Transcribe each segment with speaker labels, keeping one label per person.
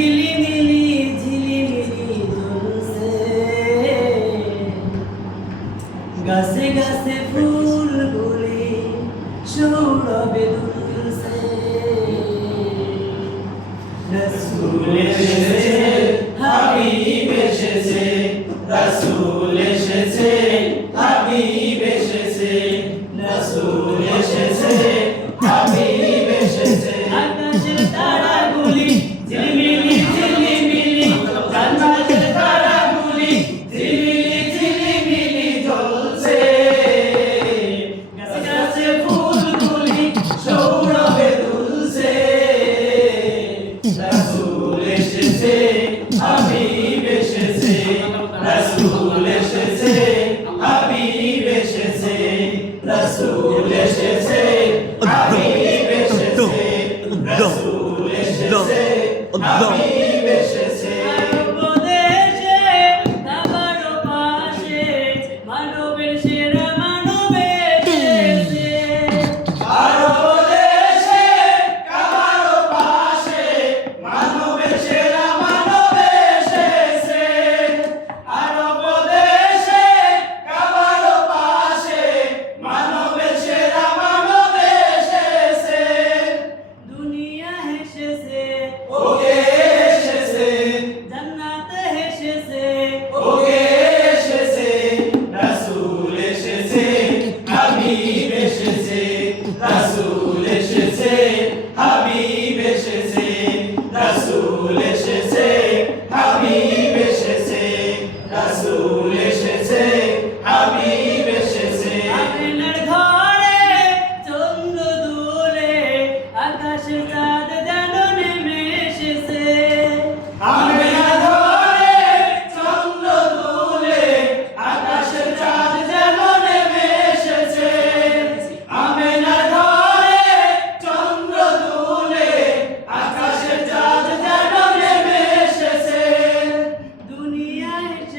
Speaker 1: Cilindro.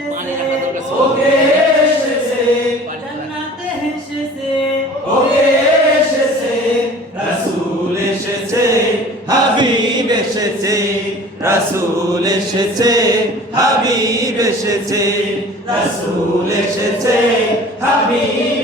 Speaker 1: পানি রাখা এসেছে।
Speaker 2: জান্নাতে
Speaker 1: এসেছে। ওকে এসেছে। রাসূল এসেছে। হাবিব এসেছে। রাসূল এসেছে। হাবিব